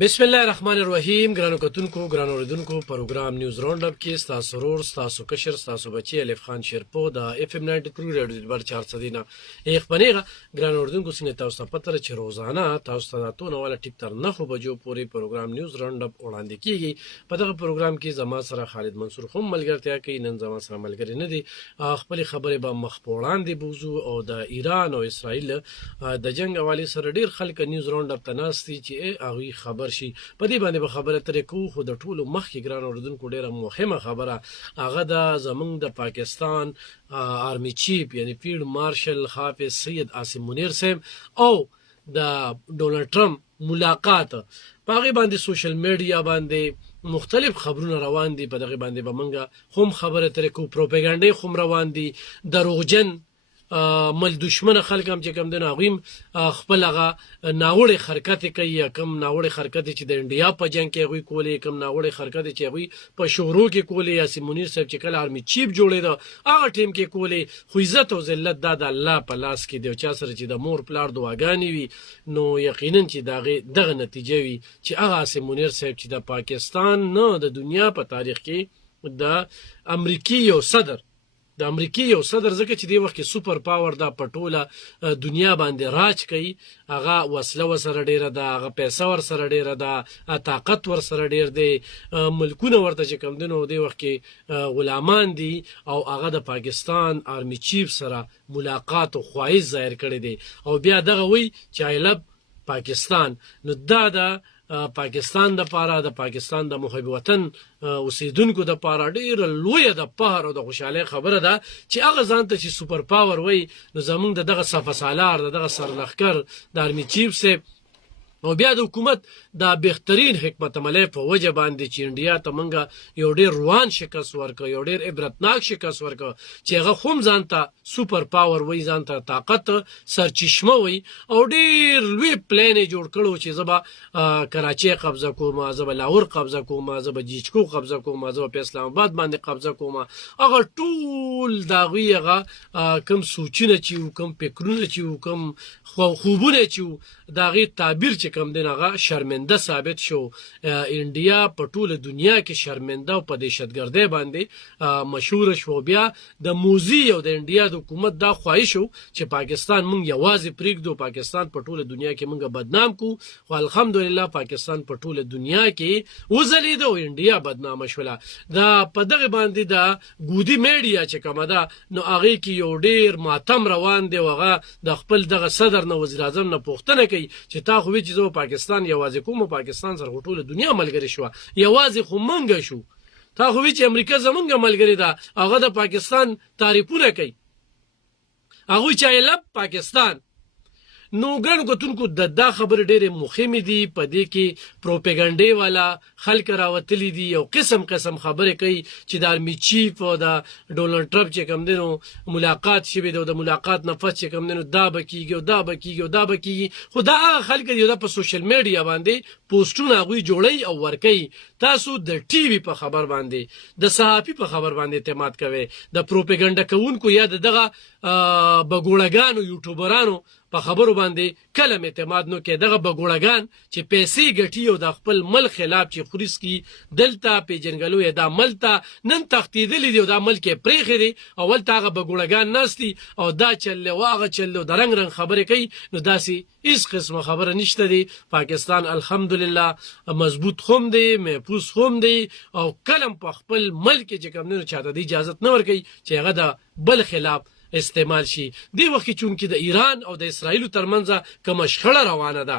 بسم الله الرحمن الرحیم. ګرانو کتونکو ګرانو اوریدونکو پروګرام نیوز راوند اپ کې ستاسو سرور ستاسو کشر ستاسو بچی الف خان شیرپو د اف ام 93 ریډیو بر 400 دینا یو بنېغه ګرانو اوریدونکو څنګه تاسو ته پته چې روزانه تاسو ته تاسو نو ولا ټیک تر نه خو بجو پوری پروګرام نیوز راوند اپ وړاندې کیږي. په دغه پروګرام کې زما سره خالد منصور هم ملګرتیا کوي. نن زما سره ملګری نه دي. خپل خبرې به مخ په وړاندې بوزو او د ایران او اسرائیل د جنگ حواله سره ډیر خلک نیوز راوند اپ تناستي چې هغه خبر شي. په دې باندې به خبره ترې کوو، خو د ټولو مخکې ګران اوریدونکو ډیره مهمه خبره هغه د زمونږ د پاکستان آرمی چیف یعنی فیلډ مارشل حافظ سید عاصم منیر صاحب او د ډونلډ ټرمپ ملاقات په هغې باندې سوشل میډیا باندې مختلف خبرونه روان دي. په دغه باندې به موږ هم خبره ترې کوو. پروپاګانډې هم روان دي، دروغجن مل دشمن خلک هم چې کم دین هغوی خپل هغه ناوړې حرکتې کوي، یا کم ناوړې حرکتې چې د انډیا په جنګ کې هغوی کولې، کم ناوړې حرکتې چې هغوی په شورو کې کولې. یاسین منیر صاحب چې کله آرمي چیف جوړېده هغه ټیم کې کولې. خو عزت او ذلت دا د الله په لاس کې دی. چا سره چې د مور پلار دعاګانې وي نو یقینا چې دغه نتیجه وي چې هغه یاسین منیر صاحب چې د پاکستان نه د دنیا په تاریخ کې د امریکي یو صدر ځکه چې دی وخت کې سوپر پاور دا پټوله دنیا باندې راج کوي. هغه وسله ورسره ډیره ده، هغه پیسه ورسره ډیره ده، طاقت ورسره ډیر دی، ملکونه ورته چې کم دي نو دی وخت کې غلامان دي. او هغه د پاکستان آرمی چیف سره ملاقات او خواهش ظاهر کړی دی او بیا دغه وی چې I love پاکستان. نو دا پاکستان د پاره د پاکستان د محب وطن اوسیدونکو د پاره ډیر لوی د پهر او د خوشاله خبره ده چې هغه ځان ته چې سوپر پاور وای. نو زمونږ دغه صفه سالار دغه سرلخکر د آرمی چیف سه او بیا د حکومت دا بهترین حکمت عملی په وجه باندې چې انډیا ته منګه یو ډیر روان شکست ورکړ، یو ډیر عبرتناک شکست ورکړ چې هغه هم ځان ته سوپر پاور وای، ځان ته طاقت سرچشمه وای او ډیر لوی پلان جوړ کړو چې زبا کراچي قبضه کوم، زبا لاهور قبضه کوم، زبا جیچکو قبضه کوم، زبا په اسلام آباد باندې قبضه کوم. هغه ټول داغي هغه کم سوچونه چې کم فکرونه چې کم خوبونه چې داغي تعبیر چې کم دین هغه شرمنده ثابت شو. انډیا په ټوله دنیا کې شرمنده او په دهشتګردۍ باندې مشهور شو. بیا د موزي او د انډیا د حکومت دا خواهش شو چې پاکستان مونږ یوازې پرېږدو، پاکستان په ټوله دنیا کې مونږ بدنام کو. خو الحمدلله پاکستان په ټوله دنیا کې وځلېده او انډیا بدنامه شوله. دا په دغه باندې دا ګودي میډیا چې کومه ده نو هغې کې یو ډیر ماتم روان دی. هغه د خپل دغه صدر نه وزیر اعظم نه پوښتنه کوي چې تا خو چې زه پاکستان یوازې کوم، پاکستان سره ټوله دنیا ملګری شو، یوازې خو منګه شو. تا خو چې امریکا زمونږ ملګری ده، هغه د پاکستان تعریفونه کوي، هغه چې I love پاکستان. نو ګرانو کتونکو دا خبر ډېرې مهمې دي. په دې کې پروپاګانډې والا خلک راوتلي دي، یو قسم خبرې کوي چې د آرمی چیف او د ډونلډ ټرمپ چې کم دی نو ملاقات شوی دی او د ملاقات نه پس چې کم دی نو دا به کیږي او دا به کیږي او دا به کیږي. خو دا هغه خلک دي دا په سوشل میډیا باندې پوسټونه هغوی جوړوي او ورکوي. تاسو د ټي وي په خبر باندې د صحافي په خبر باندې اعتماد کوئ، د پروپاګانډا کوونکو یا دغه بګوړګانو یوټیوبرانو په خبرو باندې کلم اعتماد نو کې. دغه بګوړګان چې پیسې ګټي او د خپل ملک خلاف چې خوريس کی دلته پیجنګلو یا د ملته نن تختیدلې دی او د ملک پرېخې دی اول تاغه بګوړګان نستی او دا چل واغه چل د رنگ خبرې کوي. نو داسي هیڅ قسمه خبره نشته دی. پاکستان الحمدلله مضبوط خوم دی، محفوظ خوم دی او کلم په خپل ملک چې کوم نه چاته دی اجازه نه ورکوي چې هغه د بل خلاف استعمال شي. دی وخت چونکې د ایران او د اسرائیل ترمنځ کوم شخړه روانه ده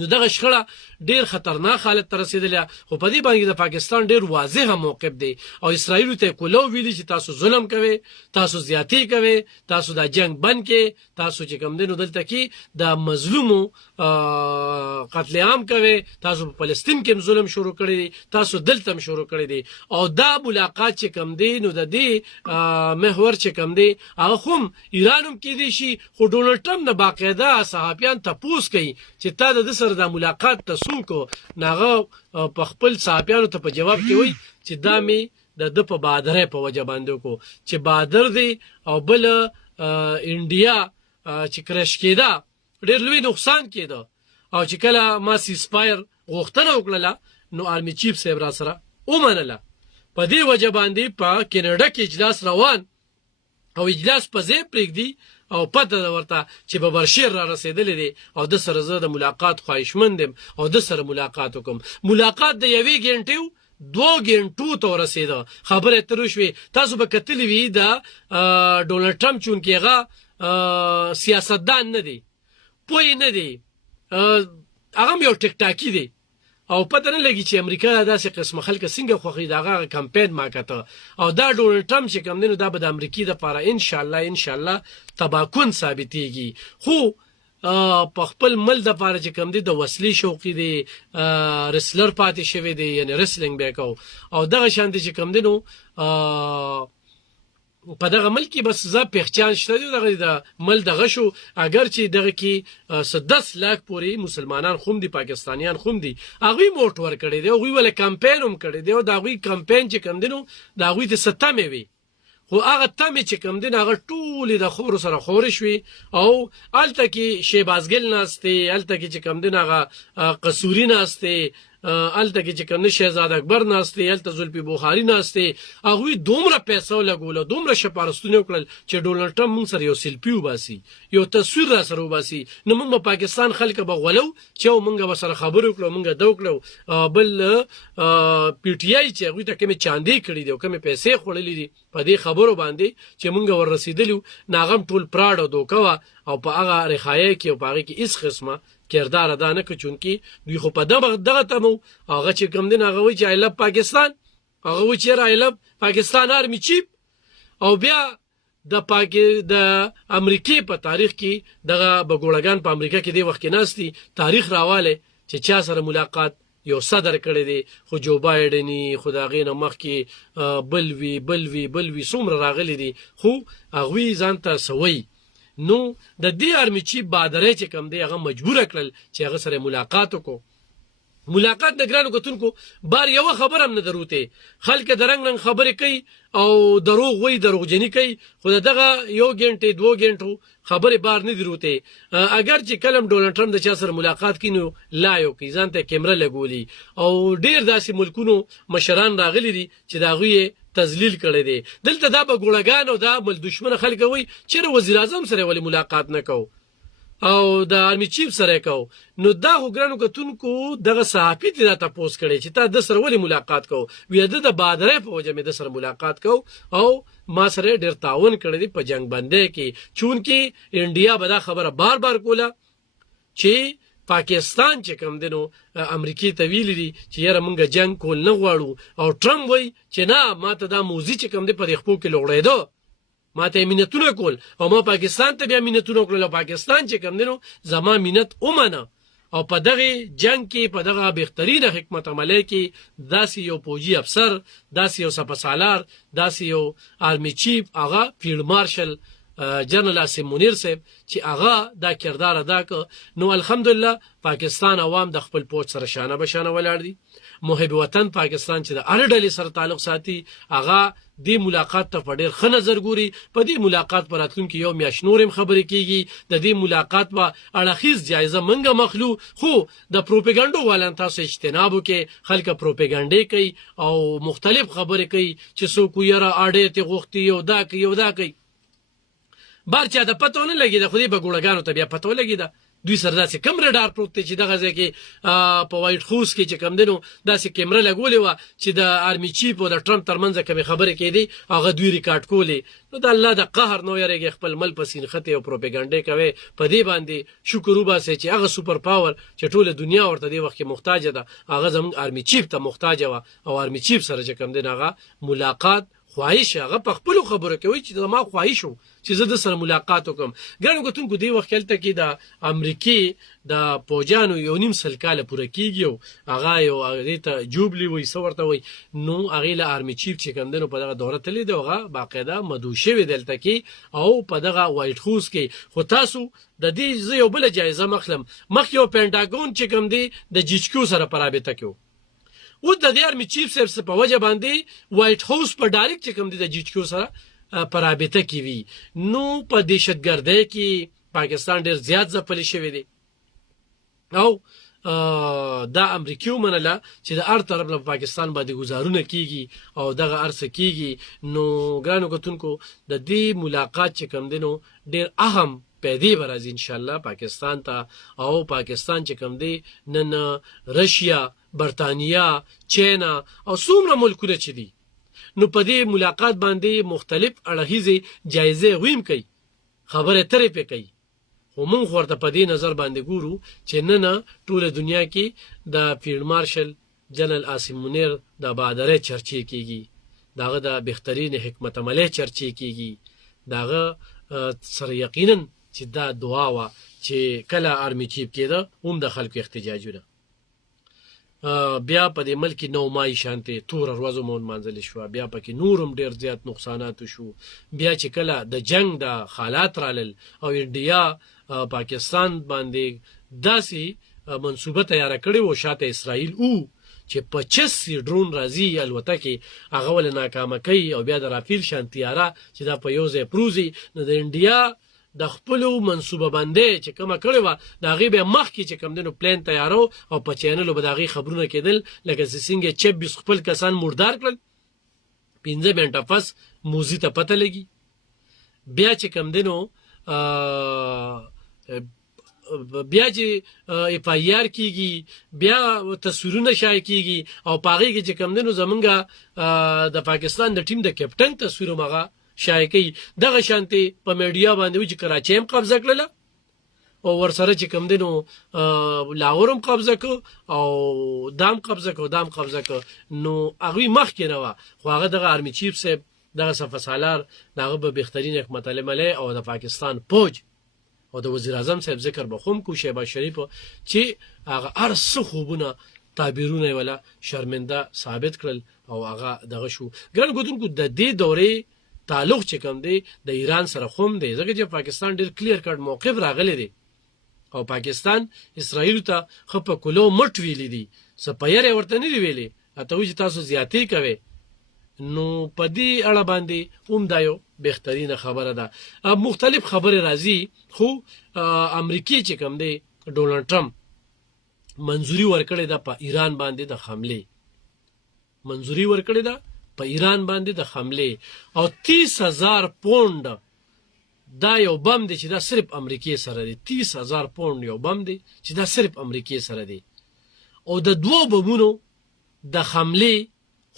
نو دغه شخړه ډیر خطرناک حالت ته رسیدله. خو په دې باندې د پاکستان ډیر واضح موقف دی او اسرائیل ته کولو ویلي چې تاسو ظلم کوئ، تاسو زیاتی کوئ، تاسو دا جنگ بند کې، تاسو چې کوم دینو دلته کې د مظلومو قتل عام کوي، تاسو په فلسطین کې ظلم شروع کړی دی، تاسو دلته هم شروع کړی دی. او دا ملاقات چې کوم دی نو د دې محور چې کوم دی هغه هم ایران هم کې دی شي. خو ډونلډ ټرمپ نه باقاعده صحافیان تپوس کوي چې تا د سره د ملاقات تسوکو ناغه په خپل صحافیانو ته په جواب کې وای چې دا می د په بادرې په وجه باندې کو چې بادر دی او بل انډیا چې کرش کېده ډېر لوی نقصان کېده او چې کله ما سیسپایر غوښتنه وکړله نو آرمي چیف صاحب را سره ومنله. په دې وجه باندې په کینیډا کې اجلاس روان او اجلاس په ځای پرېږدي او پته ده ورته چې ببرشیر را رسېدلی دی او د سره زه د ملاقات خواهشمند یم او د سره ملاقات وکړم. ملاقات د 1 غنټې 2 غنټو ته ورسېده. خبره تر شوې تاسو به کتلی وي د ډونلډ ټرمپ چونکې هغه سیاستدان نه دی، پوه نه دی، هغه یو ټیک ټاکي دی او پته نه لګي چې امریکا داسې قسمه خلک څنګه خوښي دغه کمپاین ما کته او دا ډونلډ ټرمپ چې کوم دی نو دا به د امریکای لپاره ان شاء الله تباکون ثابتېږي. خو په خپل مل د پاره چې کوم دی د وسلې شوقي دی، رسلر پاتې شوی دی، یعنی رسلینګ بیکو او دغه شان دي چې کوم دی نو په دغه ملک بس زه پہچان شته دی دغه د مل دغه شو. اگر چې دغه کې 10 लाख پورې مسلمانان خوم دي، پاکستانیان خوم دي، هغه موټ ور کړی دی، هغه ول کمپاین هم کړی دی او دغه کمپاین چې کوم دی نو دغه ته ستمه وي. خو هغه تمه چې کوم دی هغه ټول د خور سره خور شوي او الته کې شیبازګل ناشته، الته کې چې کوم دی هغه قصوري ناشته، الته کې چې کوم شهزاد اکبر ناشته، الته زلفی بخاری ناشته. هغه دومره پیسې لګول، دومره شپارستونه وکړل چې ډونلډ ټرمپ موږ سره یو سیلفي وباسي، یو تصویر را سره وباسي. نو موږ په پاکستان خلک به غولو چې موږ به سره خبرو وکړو، موږ دوکړو. بل پی ټی آی چې هغه ته کوم چاندي کړی دی او کوم پیسې خورلې دي په دې خبرو باندې چې موږ ور رسیدلو، ناغم ټول پراډ او دوکوا او په هغه رخایه کې او په هغه کې هیڅ قسمه کردار ادا نه کوي. چونکی دوی خو په دغه تمو هغه چې کوم دین هغه وی چې آی لف پاکستان، هغه وی چې آی لف پاکستان آرمی چیف. او بیا د امریکای په تاریخ کې دغه بګوړګان په امریکا کې دی وخت کې ناشتي تاریخ راواله چې چا سره ملاقات یو صدر کړی دی. خو جو بایډنی خداغې نه مخ کې بلوي څومره راغلي دي، خو هغه ځان ته سوي. نو د دې آرمی چیف بادرې چې کم دی هغه مجبور کړل چې هغه سره ملاقات وکړو. ملاقات د ګرانو کتونکو بار یو خبر هم نه دروته، خلک درنګ خبرې کوي او دروغ وای دروغجنی کوي. خو دغه 1 غنټه 2 غنټو خبرې بار نه دروته. اگر چې کلم ډونلډ ټرمپ د چا سره ملاقات کینو لا یو کی ځان ته کیمرا لګولي او ډیر داسې ملکونو مشران راغلي دي چې دا غوي تذلیل کړی دی. دلته دا به ګوړګان او دا مل دشمن خلک وای چې وزیر اعظم سره ولی ملاقات نه کو او د آرمی چیف سره کو. نو دا ګرانو کتونکو دغه صحافي ته دا تاسو کړی چې تا د سره ولی ملاقات کو، وی د بادرې په وجه مې د سره ملاقات کو او ما سره ډیر تعاون کړی دی په جنگ باندې کې. چونکی انډیا به دا خبره بار کوله چې پاکستان چې کوم دینو امریکای ته ویل دي چې یاره مونږ جنگ کول نه غواړو او ټرمپ وای چې نه ماته دا موزي چې کوم دی په خپل کې لوړېدو، ماته مينتونه کول او ما پاکستان ته بیا مينتونه کول. پاکستان چې کوم دینو زما مينت اومنه او په دغه جنگ کې په دغه بهترینه حکمت عملی کې داسې یو فوجي افسر، داسې یو سپهسالار، داسې یو آرمی چیف هغه فیلډ مارشل جنرال اسیم منیر صاحب چې هغه دا کردار ادا ک. نو الحمدلله پاکستان عوام د خپل پوج سره شانه بشانه ولاړ دي. محب وطن پاکستان چې د اړډلې سره تعلق ساتي هغه دی ملاقات ته په ډېر ښه نظر ګوري. په دې ملاقات پر راتلونکي یو میاشت نورم خبرې کیږي. د دې ملاقات په اړخیز جایزه منګه مخلو، خو د پروپاګاندا والان تاسو اجتناب وکړي. خلک پروپاګاندا کوي او مختلف خبرې کوي چې څوک یې را اړې ته غوښتي یو دا کوي بار چا د پتو نه لګي. د خو دې بګوړګانو ته بیا پتو لګي دا دوی سره داسې کم رډار پروت چې دغه ځای کې په وایټ هاوس کې چې کم دینو داسې کیمرا لګولې و چې د آرمی چیف او د ټرمپ ترمنځ کوم خبرې کېدي هغه دوی ریکارډ کولې. نو د الله د قهر نو یریږي خپل مل پسین خته او پروپاګاندا کوي. په دې باندې شکر وباسي چې هغه سوپر پاور چې ټوله دنیا ورته دی وخت کې محتاج ده هغه زموږ آرمی چیف ته محتاج و او آرمی چیف سره چې کم دین هغه ملاقات خواهش هغه په خپل خبره کوي چې ما خواهش وو چې زه د سره ملاقات وکم. ګرانو کتونکو دی وخت کې د امریکای د پوجانو یو نیم سل کال پوره کیږي او هغه یو هغه ته جوبلی وي سورته وي. نو هغه له آرمی چیف چې کوم دنو په دغه دوره تللی دی هغه باقاعده مدوشه وی دلته کې او په دغه وایټ هاوس کې. خو تاسو د دې یو بل جایزه مخلم مخ یو پینټاګون چې کوم دی د جیچکو سره پرابطه کوي. و د آرمی چیف سره په وجه باندې وایټ هاوس په ډایرکټ چې کوم دی د جیچکو سره پرابطه کوي. نو په دهشتګردۍ کې پاکستان ډیر زیات ځپل شوی دی او دا امریکای ومنله چې د هر طرف له پاکستان باندې گزارونه کیږي او دغه ارڅ کیږي. نو ګرانو کتونکو د دې ملاقات چې کوم دی نو ډیر اهم پیدې به راځي انشاءالله پاکستان ته. او پاکستان چې کوم دی نن رشیا، برطانیا، چینا او څومره ملکونه چې دي نو په دې ملاقات باندې مختلف اړخیزې جایزې غویم کوي، خبرې ترې پې کوي. خو مونږ ورته په دې نظر باندې ګورو چې نن ټوله دنیا کې د فیلډ مارشل جنرال عاصم منیر د بهادرۍ چرچې کیږي، داغه د بهترین حکمت عملۍ چرچې کیږي. داغه سره یقینا چې دا دعا وه چې کله آرمي چیف کېده هم د خلکو احتجاجونه. بیا په دې ملک 9 مای شانتې توره ورځ مو نمانځلې شوه، بیا پکې نور هم ډېر زیات نقصانات شو. بیا چې کله د جنگ د حالات رالل او انډیا پاکستان باندې داسې منصوبه تیاره کړې وه شاته اسرائیل او چې 25 ډرون راځي الوتکې هغه ولې ناکامه کوي او بیا د رافیل شان طیاره چې دا په یو ځای پروزي. نو د انډیا د خپلو منصوبه بندۍ چې کومه کړې وه د هغې بیا مخکې چې کوم دی نو پلین تیارو او په چینلو به د هغې خبرونه کېدل لکه چې څنګه 26 خپل کسان مردار کړل، 15 منټه پس موزي ته پته لګي. بیا چې کوم دی نو بیا چې اف آی آر کیږي، بیا تصویرونه شایع کیږي او په هغې کې چې کوم دی نو زمونږ د پاکستان د ټیم د کپټن تصویر هم هغه شایع کوي. دغه شانتې په میډیا باندې و چې کراچۍ هم قبضه کړله او ورسره چې کوم دی نو لاهور هم قبضه کو او دام قبضه کو دام قبضه کو. نو هغوی مخکې نه وه خو هغه دغه آرمي چیف صاحب دغه صفه سالار دغه به بهترین حکمت عملۍ او د پاکستان فوج او د وزیر اعظم صاحب ذکر به خو هم کو شهباز شریف چې هغه هر څه خوبونه تعبیرونه یې ولا شرمنده ثابت کړل او هغه دغه شو. ګران کتونکو د دې دورې تعلق چې کوم دی د ایران سره خوم دی ځکه چې پاکستان ډېر کلیر کټ موقف راغلی دی او پاکستان اسرائیل ته خو په کلو مټ ویلی دي، څه په یارې ورته نه دي ویلي اته وایي چې تاسو زیاتې کوئ. نو په دې اړه باندې هم دا یو بهترینه خبره ده. مختلف خبرې راځي خو امریکای چې کوم دی ډونالډ ټرمپ منظوري ورکړې ده په ایران باندې د حمله، منظوري ورکړې ده په ایران باندې د حمله او 30,000 پوند دا یو بم دی چې دا صرف امریکای سره دی. 30,000 پوند یو بم دی چې دا صرف امریکای سره دی او د 2 بمونو د حمله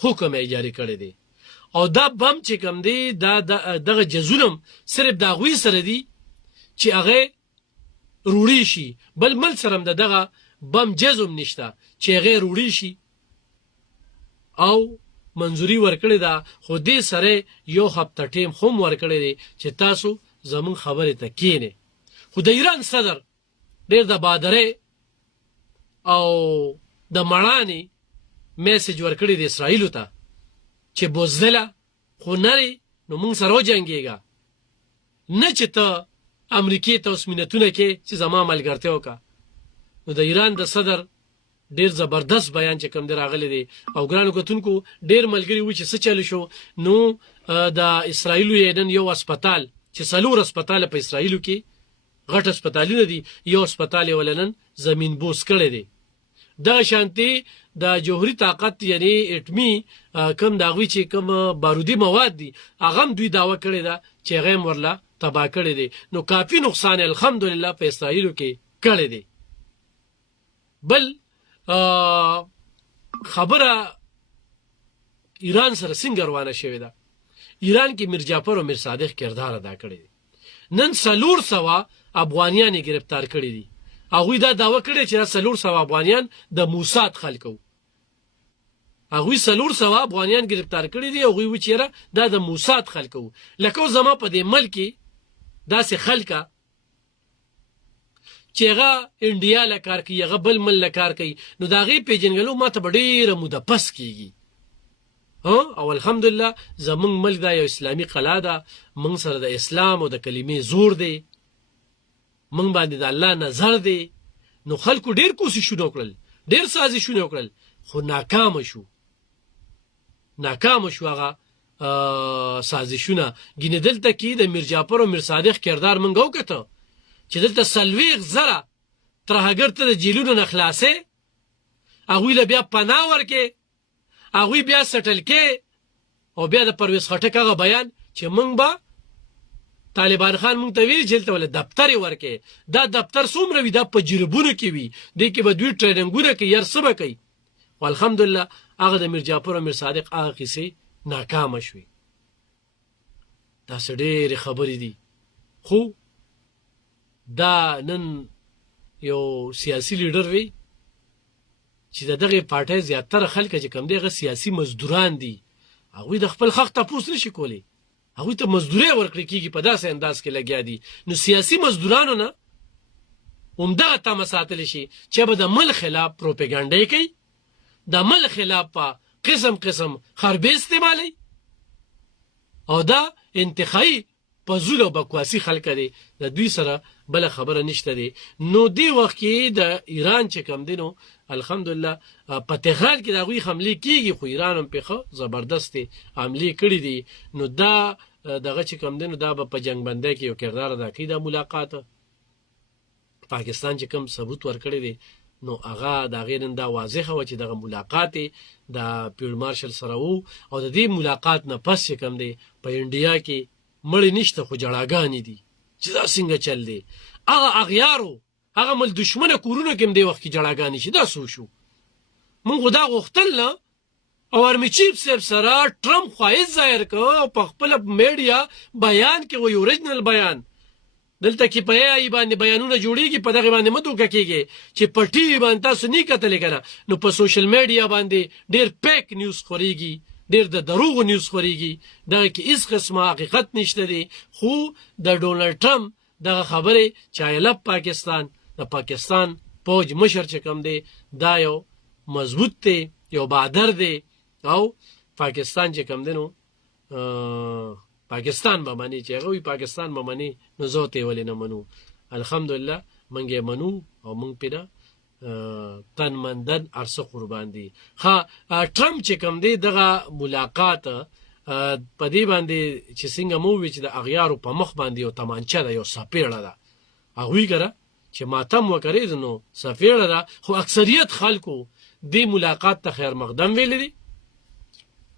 حکم یې جاری کړی دی او دا بم چې کوم دی دا دغه جزولم صرف دا غوي سره دی چې هغه روړی شي، بل مل سره دغه بم جزم نشته چې هغه روړی شي او منظوري ورکړی دا. خو دې سره یو هفته ټیم هم ورکړی دی چې تاسو زمون خبرې ته کینې. خو د ایران صدر ډېر د بهادرۍ او د مړانې میسج ورکړی دی اسرائیلو ته چې بوزدله خو نری نو مونږ سره وجنګېږه، نه چې ته امریکې ته اوس مینتونه کې چې زما ملګرتیا وکړه. نو د ایران د صدر ډیر زبردست بیان چې کوم دی راغلی دی او ګرانو کتونکو ډیر ملګري و چې څه چل شو. نو د اسرائیلو یې نن یو هسپتال چې 4 هسپتال په اسرائیلو کې غټ هسپتالونه دي، یو هسپتال یې ولنن زمین بوس کړی دی. دا شانتي د جوهري طاقت یعنی اټمی کم داغوی چې کم بارودي مواد دي هغه هم دوی داوا کړی دا چې هغه ورله تباه کړی دی. نو کافي نقصان الحمدلله په اسرائیلو کې کړی دی. بل خبره ایران سره څنګه روانه شوې ده، ایران کې میر جعفر او میر صادق کردار ادا کړی دی. نن 400 افغانیان گرفتار کړي دي. هغوی دا دعوه کړې چې 400 افغانیان د موساد خلکو، هغوی 400 افغانیان گرفتار کړي دي. هغوی و چیرې دا د موساد خلکو لکه زما په دې ملک داسې خلکه چې هغه انډیا له کار کوي، هغه بل مل له کار کوي. نو د هغې پیژنګلو ما ته به ډېره موده پس کېږي. او الحمدلله زمونږ ملک دا یو اسلامي قلعه ده، موږ سره د اسلام او د کلمې زور دی، موږ باندې د الله نظر دی. نو خلکو ډېر کوششونه وکړل، ډېر سازشونه وکړل خو ناکامه شو هغه سازشونه. ګینې دلته کې د میر جعفر او میر صادق کردار موږ وکته چې دلته 40,000 ترهګر ته د جیلونو نه خلاصې، هغوی له بیا پناه ورکې، هغوی بیا سټل کې، او بیا د پرویز خټک هغه بیان چې موږ به طالبان خان موږ ته ویلي چې دلته ولې دفتر یې ورکې. دا دفتر څومره وي؟ دا په جربونو کې وي، دې کې به دوی ټریننګونه کوي، هر څه به کوي. خو الحمدلله هغه د میر جعفر او میر صادق هغه کیسې ناکامه شوې. داسې ډېرې خبرې دي. خو دا نن یو سیاسي لیډر وي چې د دغې پارټۍ زیاتره خلک چې کوم دی هغه سیاسي مزدوران دي، هغوی د خپل حق تپوس نشي کولی، هغوی ته مزدوري ورکړل کېږي، په داسې انداز کې لګیا دي. نو سیاسي مزدورانو نه همدغه تمه ساتلی شي چې به د ملک خلاف پروپیګنډۍ کوي، د ملک خلاف په قسم قسم حربې استعمالوي، او دا انتخابي پزول او بکواسی خلک دي، د دوی سره بل خبره نشته دي. نو دی وخت کې د ایران چې کم دی نو الحمدلله په تهران کې د هغوی حملې کېږي، خو ایران هم پې ښه زبردستې حملې کړي دي. نو دا دغه چې کم دی نو دا به په جنګ بندۍ کې یو کردار ادا کوي. دا ملاقات پاکستان چې کوم ثبوت ورکړی دی نو هغه د هغې نن دا واضحه وه چې دغه ملاقات د فیلډ مارشل سره و، او د دې ملاقات نه پس چې کوم دی په انډیا کې مړی نشته خو جړاګانې دي چې دا څنګه چل دی. هغه اغیارو هغه مل دشمنه کورونو کې هم دې وخت کې جړاګانې شي. دا څه وشو؟ مونږ خو دا غوښتل نه، او ارمي چیف صاحب سره ټرمپ خواهش ظاهر کړ او په خپله میډیا بیان کې وایي اوریجنل بیان. دلته کې په ای باندې بیانونه جوړیږي، په دغه باندې مه دوکه کېږئ چې په ټي وي باندې تاسو نه کتلې که نه، نو په سوشل میډیا باندې ډېر پیک نیوز خورېږي، ډېر د دروغو نیوز خورېږي، دغه کې هېڅ قسمه حقیقت نشته دی. خو د ډونلډ ټرمپ دغه خبرې چې آی لف پاکستان، د پاکستان پوج مشر چې کوم دی دا یو مضبوط دی، یو بهادر دی، او پاکستان چې کوم دی نو پاکستان به مني، چې هغه وي پاکستان به مني، نو زه ورته ولې نه منو؟ الحمدلله موږ یې منو او موږ پرې نه تن مندن ارسه قربان دي. ښه ټرمپ چې کوم دی دغه ملاقات په دې باندې چې څنګه مو وویل چې د اغیارو په مخ باندې یو تمانچه ده، یو سپېړه ده، هغوی کره چې ماتم وکړی نو سپېړه ده. خو اکثریت خلکو دې ملاقات ته خیر مقدم ویلی دي.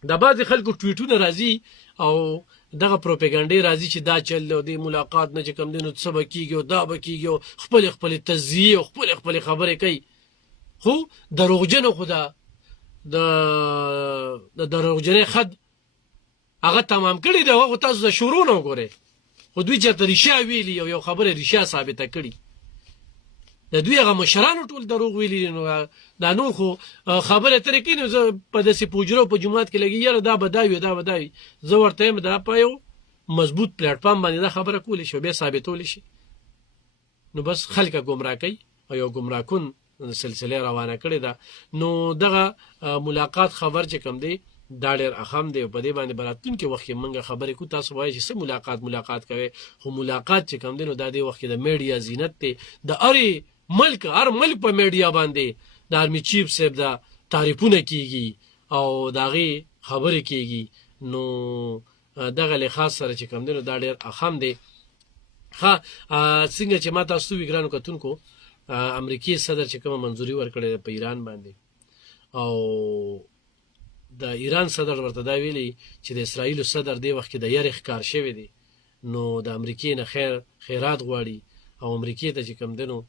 د بعضې خلکو ټویټونه راځي او دغه پروپیګنډې راځي چې دا چل دی او دې ملاقات نه چې کوم دی نو څه به کېږي او دا به کېږي او خپلې خپلې تجزیې او خپلې خپلې خبرې کوي. خو دروغجنو خو د دروغجنۍ خط هغه تمام کړي دی، هغه تاسو د شروع نه وګورئ، خو دوی چېرته ریښه ویلي او یو خبره ریښه ثابته کړي. د دوی هغه مشرانو ټول دروغ ویلي دي. نو دا نور خو خبرې ترې کوي. نو زه په داسې په حجرو په جومات کې لګي یاره دا به دا وي دا به دا وي، زه ورته یم دا په یو مضبوط پلیټفارم باندې دا خبره کولی شي او بیا ثابتولی شي. نو بس خلکه ګمراه کوي او یو ګمراه کن سلسله روانه کړې ده. نو دغه ملاقات خبر چې کوم دی دا ډېر اهم دی، په دې باندې به راتلونکي وخت کې موږ خبرې کوو. تاسو وایئ چې څه ملاقات کوئ، خو ملاقات چې کوم دی نو دا دې وخت کې د میډیا زینت دی. د هر ملک په میډیا باندې د آرمي چیف صاحب دا تعریفونه کېږي او د هغې خبرې کېږي. نو دغه لحاظ سره چې کوم دی نو دا ډېر اهم دی. ښه څنګه چې ما تاسو وویل ګرانو کتونکو، امریکې صدر چې کومه منظوري ورکړې ده په ایران باندې، او د ایران صدر ورته دا ویلي چې د اسرائیلو صدر دې وخت کې د یرې ښکار شوی دی، نو د امریکې نه خیرات غواړي، او امریکې ته چې کوم دی نو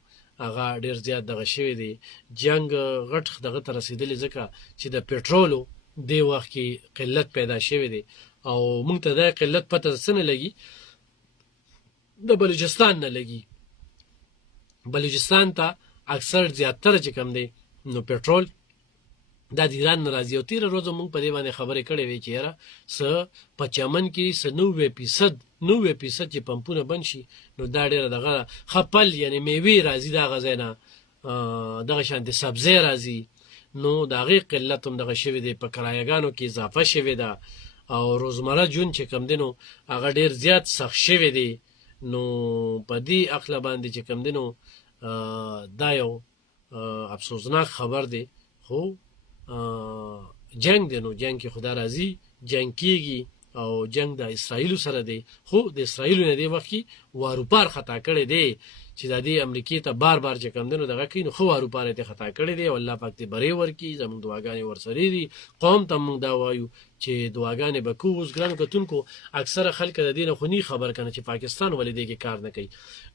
هغه ډېر زیات دغه شوی دی. جنګ غټ دغه ته رسېدلی ځکه چې د پټرولو دې وخت کې قلت پیدا شوی دی، او موږ ته دا قلت پته څه نه لګي، د بلوچستان نه لګي. بلوچستان ته اکثر زیاتره چې کوم دی نو پټرول دا د ایران نه راځي. او تېره ورځو موږ په دې باندې خبرې کړې وې چې یاره څه په چمن کې څه 90% چې پمپونه بند شي نو دا ډېره دغه خپل یعنې میوې راځي د هغه ځای نه، دغه شانتې سبزۍ راځي. نو د هغې قلت هم دغه شوی دی، په کرایهګانو کې اضافه شوې ده، او روزمره ژوند چې کوم دی نو هغه ډېر زیات سخت شوی دی. نو په دې عقله باندې چې کوم دی نو دا یو افسوسناک خبر دی. خو جنگ دی، نو جنگ کې خدا راځي، جنگ کېږي، او جنگ د اسرائیلو سره دی. خو د اسرائیلو نه دې وخت کې واروپار خطا کړی دی چې د دې امریکای ته بار بار چې کم دنو دغه کینو خو وارو پاره ته خطا کړی دی او الله پاک دې بری ورکی زموږ دعاګانې ورسره دي قوم ته موږ دا وایو چې دعاګانې به کوو. اوس ګرانو کتونکو اکثره خلک د دې نه خو نه خبر کنه چې پاکستان ولې دې کې کار نه کوي.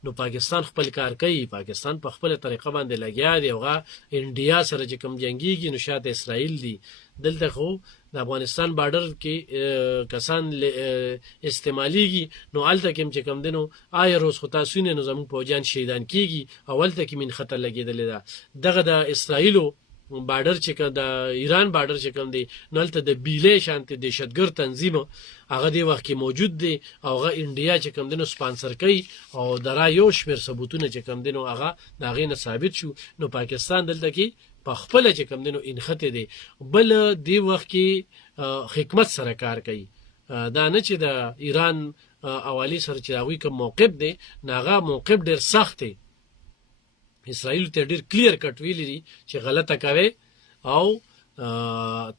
نو پاکستان خپل کار کوي، پاکستان په خپل طریقه باندې لګیا دی او انډیا سره چې کوم جنگيږي نو شاته اسرائیل دی. دلته خو د افغانستان بارډر کې کسان استعماليږي نو الته کې چې کم دنو آی روز خو تاسو نه زموږ فوجان شهیدان کیږي اولته کې من خطر لګیدل ده. دغه د اسرائیلو بارډر چې د ایران بارډر چې کوم دی نلته د بیلې شانتي دهشتګر تنظیم هغه دی وخت کې موجود دی او هغه انډیا چې کوم دنو سپانسر کوي او درا یو شمیر ثبوتونه چې کوم دنو هغه دا غي نه ثابت شو. نو پاکستان دلته کې په خپل چې کوم دنو انخته دی بل دی وخت کې حکمت سره کار کوي. دا نه چې د ایران اوالی سره چې هغه کوم موقف دی ناغه موقف ډیر سخت دی. اسرائیل ته ډیر کلیر کټ ویلي دي چې غلطه کوي او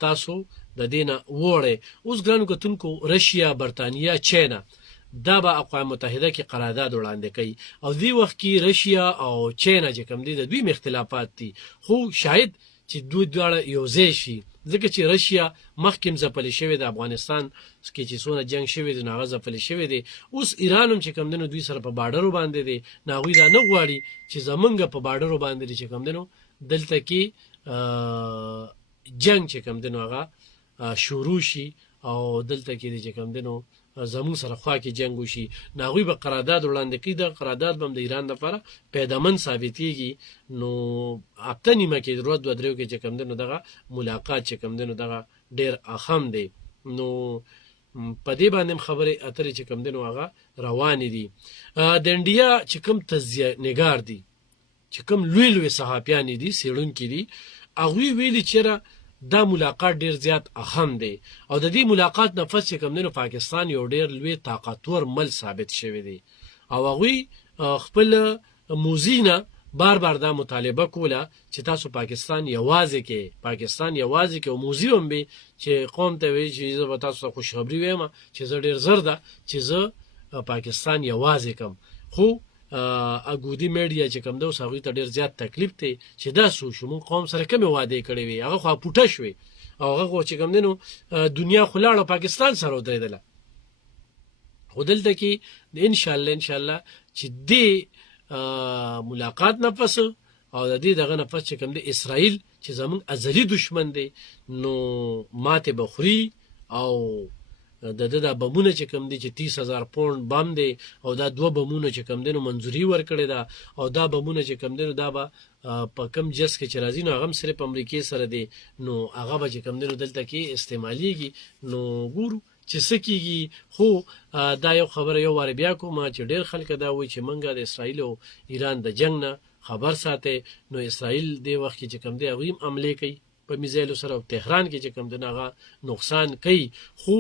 تاسو د دینه وړه. اوس ګرانو کتونکو رشیا، برتانیا، چاینا دا به اقوام متحده کې قرارداد وړاندې کوي او دی وخت کې رشیا او چاینا چې کوم دي د دوی اختلافات دي خو شاید چې دوی دواړه یوځای شي ځکه چې رشیا مخکې ځپلې شوی د افغانستان کې چې څونه جنگ شوی دی ناغه ځپلې شوی دی. اوس ایران هم چې کوم دنو دوی سره په بارډرو باندې دی ناغوی دا نه غواړي چې زمونږ په بارډرو باندې چې کوم دنو دلته کې جنگ چې کوم دنو هغه شروع شي او دلته کې چې کوم دنو زمون سره خوا کې جنگ وشي ناغوی به قرارداد وړاندې کوي. د قرارداد بم د ایران لپاره پیدامن ثابتېږي. نو هفته نیمه کې ضرورت دوه دریو کې چې کوم دنو دغه ملاقات چې کوم دنو دغه ډیر اهم دی. نو په دې باندې خبره اترې چې کوم دنو هغه روان دي. د انډیا چې کوم تزیه نگار دي چې کوم لوی لوی صحافیان دي سیړون کې دي هغه ویلي چې دا ملاقات ډیر زیات اهم دی او د دې ملاقات نفس چې کوم دنو پاکستان یو ډیر لوی طاقتور مل ثابت شوی دی او هغه خپل موزینه بار بار دا مطالبه کوله چې تاسو پاکستان یوازې کې او موزیم به چې قوم ته وی چې زه به تاسو خوشخبری وایم چې زه ډیر زر ده چې زه پاکستان یوازې کوم. خو اګودي میډیا چې کوم دا وسوي ته ډیر زیات تکلیف ته چې دا سو شمو قوم سره کوم وعده کړی وي هغه خو پټه شوی او هغه چې کوم دنو دنیا خلاړه پاکستان سره ودرېدله. خودلته کې ان شاء الله چې دې ملاقات نه پس او د دې دغه نه پس چې کوم د اسرائیل چې زمون ازلی دشمن دی نو ماته بخوري او د بمونه چې کوم دي چې 30,000 پوند بم دی او دا دوه بمونه چې کوم دنو منځوري ورکړي دا او دا بمونه چې کوم دنو دا به په کم جس کې چې راځي نو هغه صرف امریکای سره دی نو هغه به چې کوم دنو دلته کې استعماليږي. نو ګورو چې سکیږي. خو دا یو خبره یو واره بیا کوم چې ډیر خلک دا وایي چې منګه د اسرائیل او ایران د جنگ نه خبر ساتي. نو اسرائیل د وخت کې چې کوم دی هغه عمله کوي په میزایلو سره او تهران کې چې کوم دغه نقصان کوي. خو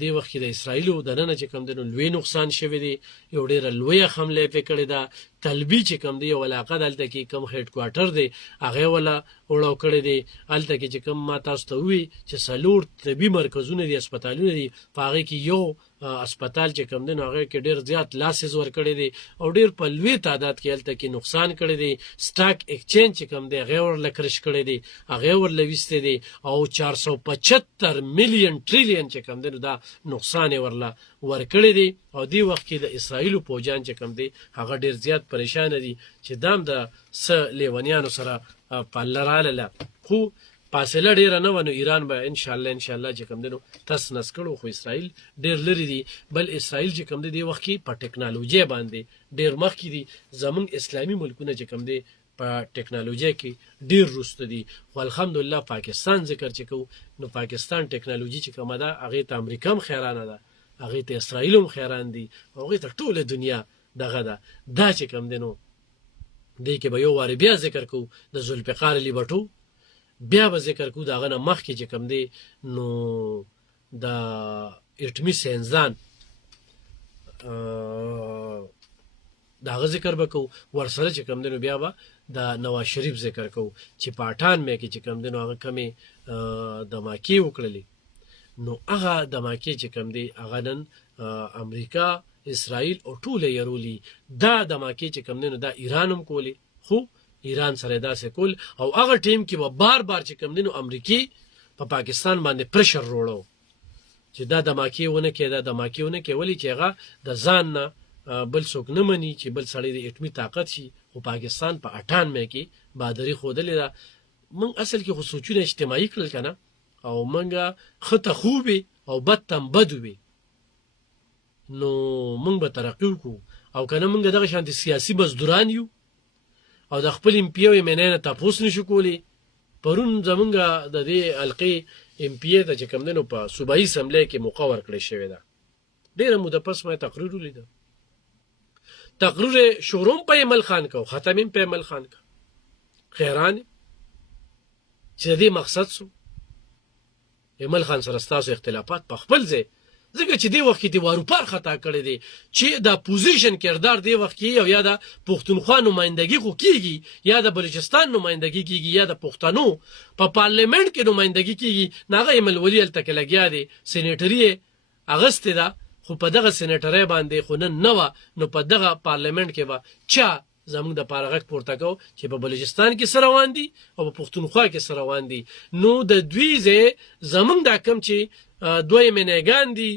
د وخت د اسرائیلو د نن چې کوم د لوی نقصان شوی دی یو ډیر لوی حمله پکړه ده. طلبي چې کوم دی ولاقه دلته کې کوم هډ کوارټر دی هغه ولا وړو کړی دی الته کې چې کوم ما تاسو ته وی چې سلور طبي مرکزونه دي هسپتالونه دي پاغه کې یو هسپتال چې کوم دی هغه کې ډیر زیات لاسز ور کړی دی او ډیر په لوی تعداد کې الته کې نقصان کړی دی. سٹاک ایکسچینج چې کوم دی غیر لکرش کړی دی هغه ور لويسته دی او 475 میلیون ټریلیون چې کوم دی دا نقصان ورلا ورکړی دی. او دی وخت کې د اسرائیل پوجان چې کوم دی هغه ډیر زیات پریشان دي چې دام د س لیونیانو سره په لراله. خو فاصله ډیر نه ونه ایران به ان شاء الله چې کوم دنو تاس نس کړو خو اسرائیل ډیر لري دي. بل اسرائیل چې کوم دی وخت کې په ټکنالوژي باندې ډیر مخ کې دي. زمون اسلامي ملکونه چې کوم دی په ټکنالوژي کې ډیر رسته دي. خو الحمدلله پاکستان ذکر چې کو نو پاکستان ټکنالوژي چې کومه ده هغه ته امریکا هم خیرانه ده هغه ته اسرائیل هم خیران دي هغه ته ټوله دنیا دغه ده. دا چې کوم دنو دې کې به یو واره بیا ذکر کو د ذوالفقار علی بټو بیا به ذکر کو داغه نه مخ کې چې کوم دی نو د اټمی سنځان داغه ذکر وکاو ورسره چې کوم دی بیا به د نواز شریف ذکر کو چې پاټان مې کې چې کوم دی هغه کمی دماکی وکړلې نو هغه دماکی چې کوم دی هغه نن امریکا اسرائیل او ټول يرولي دا دماکې چې کم دینو دا ایران هم کولی خو ایران سره داسې کول او هغه ټیم کې به بار بار چې کم دینو امریکای په پاکستان باندې پرشر روړو چې دا دماکې ونه کې دا دماکې ونه کې ولی چې هغه د ځان نه بل څوک نه مني چې بل سړی د اټمي طاقت شي خو پاکستان په 98 کې بهادری خودلې ده من اصل کې خو سوچونه اجتماعي کړل کنه او منګه خطه خوبه او بدتم بدوي نو مونږ به ترقی وکړو او کنه مونږ دغه شانتي سیاسي مزدوران یو او د خپل امپیو یې مننه تاسو نشو کولی پرون زمونږه د دې القي امپی ته چې کوم دنو په صوبایي سملې کې مقرر کړی شوی دا ډیره موده پس مې تقریر ولیدل تقریر شوروم په عمل خان کو ختمیم په عمل خان کا خیران چې دې مقصد سو عمل خان سره ستاسو اختلافات په خپل ځای ځکه چې دی وخت کې دی وارو پر خطا کړی دی چې دا پوزیشن کردار دی وخت کې یا د پښتونخوا نمائندګي خو کیږي یا د بلوچستان نمائندګي کیږي یا د پښتنو په پارلیمنت کې نمائندګي کیږي ناغه عمل ولی الته کې لګیا دی سېنیټری اغست دا خو په دغه سېنیټری باندې خو نو نو په دغه پارلیمنت کې با چا زموږ د پارغک پورته کو چې په بلوچستان کې سره روان دي او په پښتونخوا کې سره روان دي نو د دوی زموږ د کم چې دوی منګان دي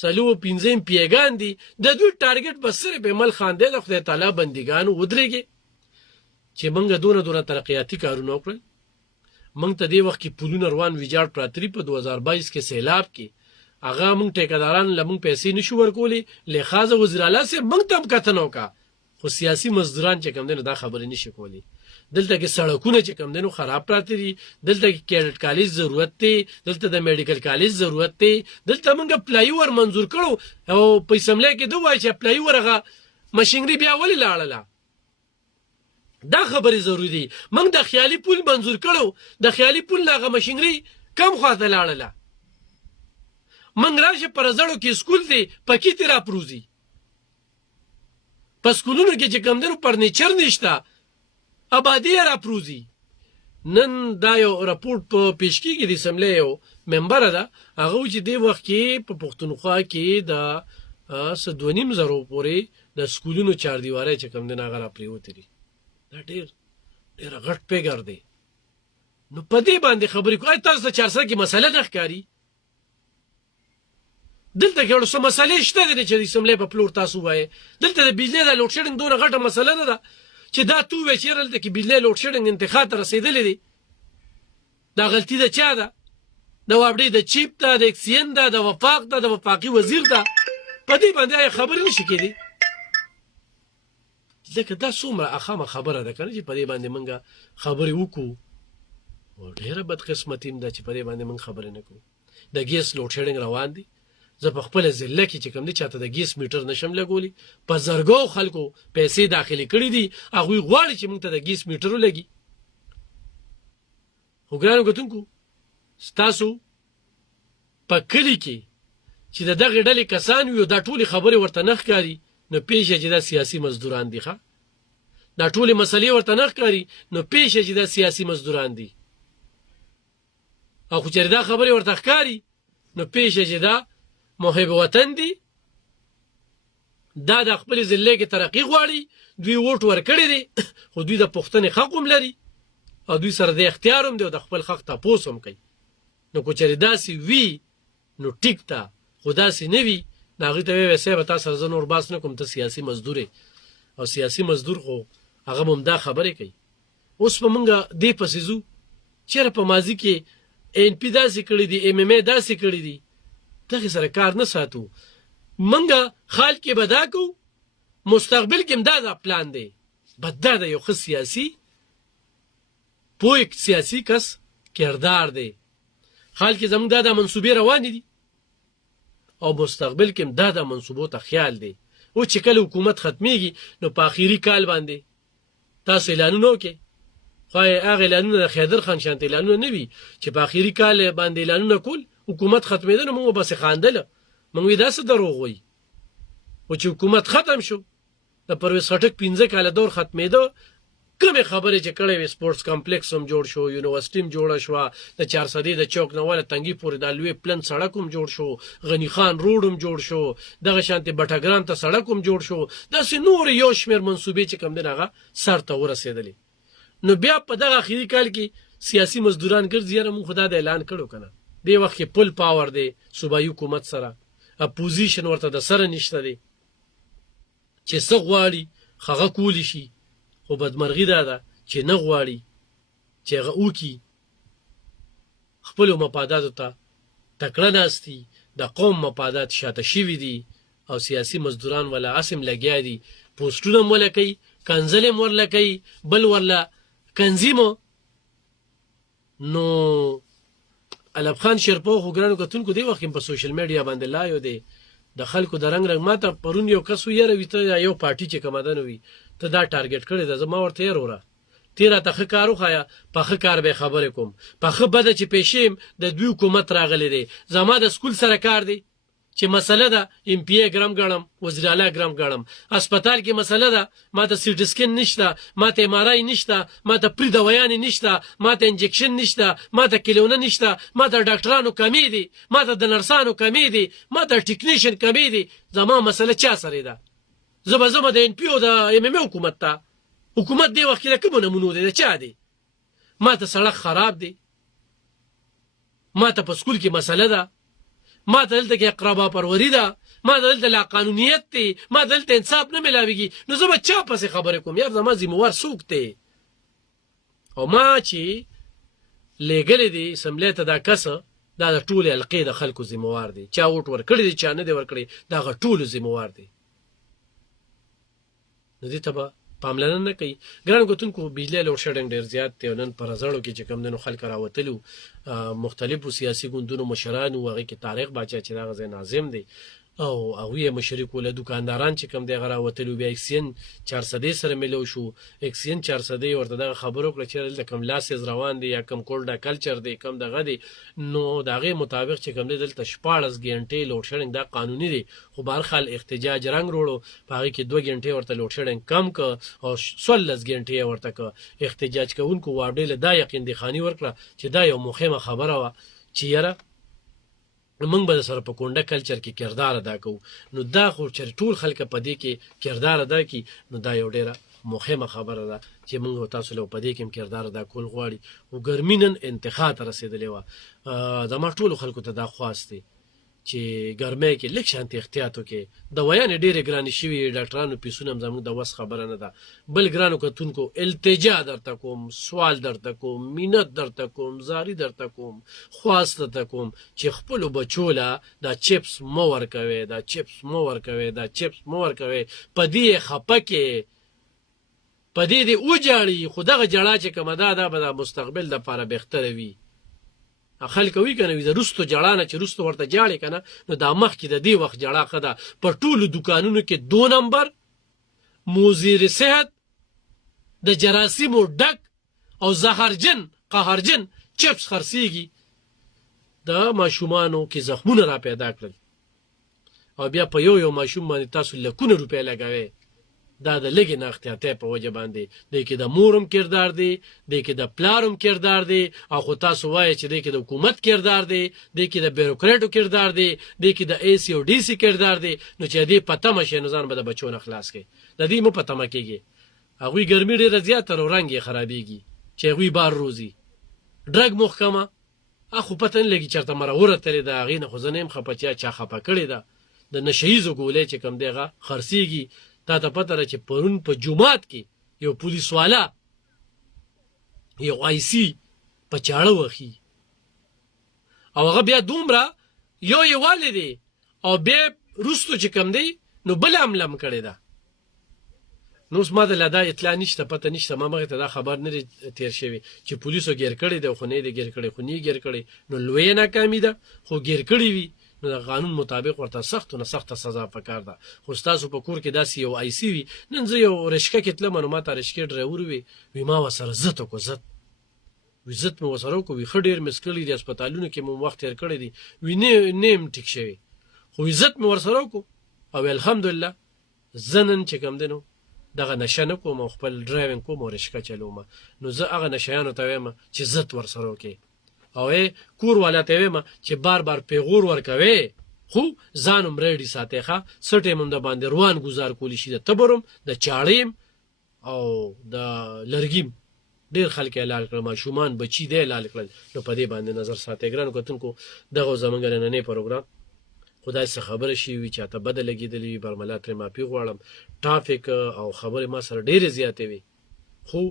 سلو پینځم پیګان دي د دوی ټارګټ بس سره به مل خان دی د خدای تعالی بندګانو ودرېږي چې موږ دونه ترقیاتی کارونه وکړل موږ ته دی وخت کې پولونه روان ویجاړ پراتری په 2022 کې سیلاب کې هغه موږ ټیکداران لمون پیسې نشو ورکولې لخوا وزیر اعلی سره موږ تم کتنو کا خو سیاسي مزدوران چې کم دنو دا خبرې نشي کولی دلته کې سړکونه چې کم دنو خراب پراته دي دلته کې کیډټ کالج ضرورت دی دلته د میډیکل کالج ضرورت دی دلته موږ پلای ور منزور کړو او په سملې کې دوه چې پلای ورغه ماشينري بیا ولې لاړله دا خبرې ضروری دي موږ د خیالي پول منزور کړو د خیالي پول لاغه ماشينري کم خواته لاړله موږ راشه پر زړو کې سکول دی پکې تیرا پروزي پس کولونو کې چې کم دنو فرنیچر نشته آبادی را پروزي نن دا یو راپورټ په پیشکی کې د سملې یو ممبر ده هغه چې دی وخت کې په پښتونخوا کې د 2.5 پورې د سکولونو چار دیواره چې کم دنو هغه را پریوتري دا ډیر غټ پیګر دی نو په دې باندې خبرې کوي تاسو 400 کې مسله نه ښکاری دلته کې ورسره مسلې شته دي چې د سملې په پلور تاسو وایي دلته د بجلی د لوډ شیډینګ دونه غټه مسله نه ده چې دا تو وچیرل د کې بجلی لوډ شیډینګ انتخاب ته رسیدلې دي دا غلطي ده چا ده د وابډي د چیپ ته د اکسین ده د وفاق ده د وفاقي وزیر ده په دې باندې خبرې نشي کېدی ځکه دا څومره اخامه خبره ده کنه چې په دې باندې مونږه خبرې وکړو او ډیره بد قسمتي ده چې په دې باندې مونږ خبرې نه کوو د ګیس لوډ شیډینګ روان دي زه په خپل ضلع کې چې کوم دي چاته د ګیس میټر نشم لګولي په زرګو خلکو پیسې داخلي کړې دي هغه غواړي چې موږ ته د ګیس میټر ولګي خو ګرانو کتونکو ستاسو په کلی کې چې دغه ډلې کسان یو دا ټولي خبرې ورته نه ښکاري نو پیښه چې دا سیاسي مزدوران دي ښه دا ټولي مسلې ورته نه ښکاري نو پیښه چې دا سیاسي مزدوران دي او خو چې دا خبرې ورته ښکاري نو پیښه چې دا محب وطن دي دا د خپل ضلع کې ترقی غواړي دوی ووټ ورکړي دي خو دوی د پښتنې حق هم لري او دوی سره د اختیار هم دی او د خپل حق تاسو هم کوي نو کو چېرې داسې وي نو ټیک تا خو داسې نه وي ناغې ته وایي صاحب تاسو سره زه نور باس نه کوم ته سیاسي مزدور او سیاسي مزدور خو هغه هم دا خبرې کوي اوس په مونږه دې پسې ځو چېرې په ماضي کې ان پی داسې کړي دي ام ام ای داسې کړي دي دغه سره کار نه ساتو منګه خال کې بدا کو مستقبل کې امداد پلان دی بد دا یو خص سیاسي پوی سیاسي کس کردار دی خال کې زموږ دا منسوبې روان دي او مستقبل کې امداد منسوبو ته خیال دی او چې کله حکومت ختميږي نو په اخیری کال باندې تاسو اعلانونه وکړي خو هغه اعلانونه د خیدر خان شانت اعلانونه نه وي چې په اخیری کال باندې اعلانونه کول حکومت ختمېده نو موږ بس خاندله موږ دا څه دروغ وي او چې حکومت ختم شو د پرویز خټک 15 کال دور ختمېده کومې خبرې چې کړې وې سپورټس کمپلیکس هم جوړ شو یونیورسټي هم جوړه شوه د 400 د چوک نه وله تنګي پورې د لوی پلن سړک هم جوړ شو غنی خان روډ هم جوړ شو دغه شانتي بټګرام ته سړک هم جوړ شو داسې نور یو شمېر منصوبې چې کوم دی هغه سر ته ورسېدلې نو بیا په دغه اخري کال کې سیاسي مزدوران ګرځي یاره مونږ خدا د اعلان کړو که نه دې وخت کې پل پاور دی صوبایي حکومت سره اپوزیشن ورته د سره نشته دی چې څه غواړي هغه کولی شي خو بدمرغي دا ده چې نه غواړي چې هغه وکړي خپلو مفاداتو ته تکړه ناستي د قوم مفادات شاته شوي دي او سیاسي مزدوران ولا اسم لګیا دي پوسټونه هم وله کوي کنځلې هم ورله کوي بل ورله کنزیمو نو علب خان شیرپو خو ګرانو کتونکو دی وخت په سوشل میډیا باندې لایو دی د خلکو د رنګ ماته پرون یو کس یاره وي ته یو پارټي چې کمدن وي ته دا ټارګټ کړی ده زما ورته یې وروره تیره ته ښه کار وښایه په ښه کار به یې خبرې کوم په ښه بده چې پیشیم د دوی حکومت راغلی دی زما د سکول سره کار دی چې مسله ده ام پی ای ګرم ګڼم وزیر اعلی ګرم ګڼم هسپتال کې مسله ده ما ته سیټي سکین نشته ما ته ام آر آی نشته ما ته پرې دوایانې نشته ما ته انجکشن نشته ما ته کلیونه نشته ما ته ډاکټرانو کمې دي ما ته د نرسانو کمې دي ما ته ټیکنیشن کمې دي زما مسله چا سره ده زه به ځمه د ان پی او د ام ام حکومت ته حکومت دې وخت کې د کومو نمونو دی د چا دی ما ته سړک خراب دی ما ته په سکول کې مسله ده ما ته دلته کې اقربا پروري ده ما ته دلته لا قانونیت دی ما ته دلته انصاف نه ملاویږي نو زه به چا پسې خبرې کوم یار زما ذمهوار څوک دی او ما چې لېږلی دی اسمبلۍ ته دا کسه دا د ټولې حلقې د خلکو ذمهوار دی چا ووټ ورکړی دی چا نه دی ورکړی د هغه ټولو ذمهوار دی نو دې ته به پاملرنه نه کوي ګرانو کتونکو بجلی لوډ شیډینګ ډېر زیات دی او نن په رزړو کې چې کوم دی نو خلک راوتلي مختلفو سیاسي ګوندونو مشران وو هغې کې طارق باچا چې دغه ځای ناظم دی او هغوی یې مشري کوله دوکانداران چې کوم دی هغه راوتلي بیا اکسین 400 سره ملو شو اکسین 400 ورته دغه خبر وکړه چې دلته کوم لاسز روان دی یا کوم کولډا کلچر دی کوم دغه دی نو د هغې مطابق چې کوم دی دلته 14 ګنټې لوډ شیډینګ دا قانوني دی خو بهرحال احتجاج رنګ روړو په هغې کې 2 ګنټې ورته لوډ شیډینګ کم که او 16 ګنټې یې ورته که احتجاج کوونکو واډۍ له دا یقین دخاني ورکړه چې دا یو مهمه خبره وه چې یاره موږ به سره په کونډه کلچر کې کردار ادا کوو نو دا خو چې ټول خلک په دې کې کردار ادا کړي نو دا یو ډیره مهمه خبره ده چې موږ تاسو له په دې کې کردار ادا کول غواړي او ګرمي نن انتخاب ته رسېدلې وه زما ټولو خلکو ته دا خواست دی چې ګرمۍ کې لږ شانتي احتیاط وکړي دوایانې ډېرې ګرانې شوي ډاکټرانو پیسونه هم زموږ د وس خبره نه ده بل ګرانو کتونکو التجا درته کوم سوال درته کوم مینت درته کوم زاري درته کوم خواست درته کوم چې خپلو بچو له دا چپس مه ورکوئ دا چپس مه ورکوئ دا چپس مه ورکوئ په دې یې خفه کې په دې دې وجاړي خو دغه جړا چې کومه ده دا به د مستقبل دپاره بهتره وي خلک وی کنه وی د رستو جړانه چې رستو ورته جاړي کنه نو دا مخ کې د دې وخت جړا خده په ټولو دکانونو کې 2 نمبر موزیر صحت د جراثیمو ډک او زهرجن قهرجن چپس خرڅیږي د ماشومانو کې زخمونه را پیدا کړل او بیا په یو ماشوم باندې تاسو لکونه روپۍ لګوي دا د لګې نه احتیاطۍ په وجه باندې دی کې د مورم کردار دی دی کې د پلارم کردار دی او خو تاسو وایئ چې دی کې د حکومت کردار دی دی کې د بیروکریټو کردار دی دی کې د ای سی او ډي سی کردار دی نو چې دې په تمه شي نو ځان به د بچو نه خلاص کړي د دې مو په تمه کېږي هغوی ګرمي ډېره زیاته او رنګ یې خرابېږي چې هغوی بار روزي ډرګ محکمه خو پته نه لګي چېرته مره ورتلې ده هغې نه خو زه نه یم خفه چې چا خفه کړې ده د نشه ییزو ګولۍ چې کوم دی هغه خرڅېږي تا ته پته ده چې پرون په جومات کې یو پولیس والا یو آی سی په چاړه وخي او هغه بیا دومره یو یووالی دی او بیا وروستو چې کوم دی نو بل حمله م کړې ده نو اوس ما ته لا دا اطلاع نشته پته نشته ما مخې ته دا خبر نه دی تېر شوی چې پولیسو ګیر کړی دی خو نه یې دی ګیر کړی خو نه یې ګیر کړی نو لویه ناکامي ده خو ګیر کړی وي نو د قانون مطابق ورته سخت نه سخته سزا پکار ده خو ستاسو په کور کې داسې یو آی سی وي نن زه یو رشکه کې تلم نو ما ته رشکې ډرایور وي ما ورسره زت وکړو زت مې ورسره وکړو وي ښه ډېر مې څکلي دي هسپتالونو کې مو وخت تېر کړی دی وي نه یم ټیک شوی خو عزت مې ورسره وکړو او الحمدلله زه نن چې کوم دی نو دغه نشه نه کوم او خپل ډرایوینګ کوم او رشکه چلوم نو زه هغه نشیانو ته وایم چې عزت ورسره وکړي او کور والا ته وایم چې بار بار پیغور ورکوي خو ځانم ریډي ساتي ښه سټیم هم د باندې روان گزار کولی شي د تبرم د چاړیم او د لرګیم ډیر خلک اعلان کړل ماشومان بچی دی اعلان کړل نو په دې باندې نظر ساتي ګرانو کتونکو دغه زمونږ نننې پروګرام خدای څخه خبره شي وي چاته بد لګیدلی برملا تر مافي غواړم ټافیک او خبره ما سره ډیره زیاتې وي خو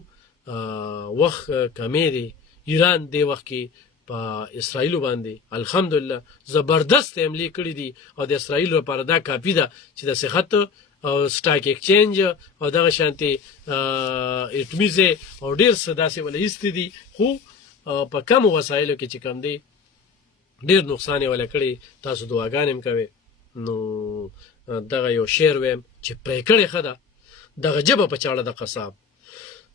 وخت کمې دی ایران دی وخت کې په اسرائیل باندې الحمدلله زبردست حمله کړې دي او د اسرائیل لپاره دا کافی ده چې د صحت او سټاک ایکسچینج او دغه شانتي اټمیزه او ډیر څه داسې ولې است دي خو په کم وسایلو کې چې کم دي ډیر نقصان ولا کړی تاسو دعاګانې کوي نو دغه یو شعر ویم چې پرې کړی خدا دغه جبه په چاړه د قصاب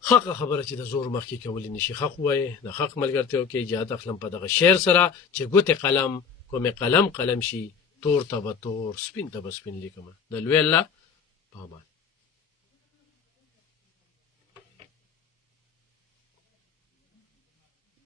حق خبره چې د زور مخکې کولې نشي حق وای د حق ملګرتیا کې ایجاد اخلم په دغه شعر سره چې ګوت قلم کومه قلم شي تور ته به تور سپین ته به سپین لیکم د لوی الله په امان